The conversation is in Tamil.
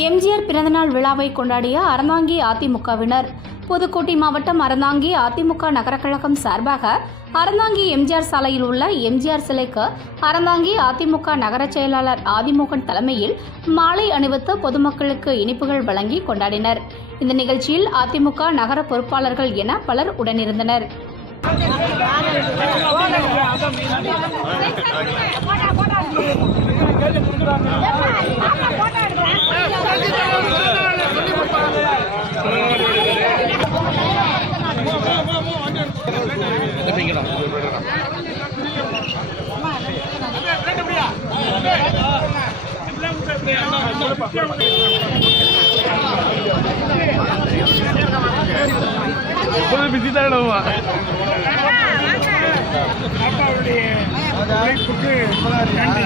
எம்ஜிஆர் பிறந்தநாள் விழாவை கொண்டாடிய அறந்தாங்கி அதிமுகவினர். புதுக்கோட்டை மாவட்டம் அறந்தாங்கி அதிமுக நகரக்கழகம் சார்பாக அறந்தாங்கி எம்ஜிஆர் சாலையில் உள்ள எம்ஜிஆர் சிலைக்கு அறந்தாங்கி அதிமுக நகர செயலாளர் ஆதிமோகன் தலைமையில் மாலை அணிவித்து பொதுமக்களுக்கு இனிப்புகள் வழங்கி கொண்டாடினர். இந்த நிகழ்ச்சியில் அதிமுக நகர பொறுப்பாளர்கள் என பலர் உடனிருந்தனர். அப்பாவுடைய உழைப்புக்கு நன்றி.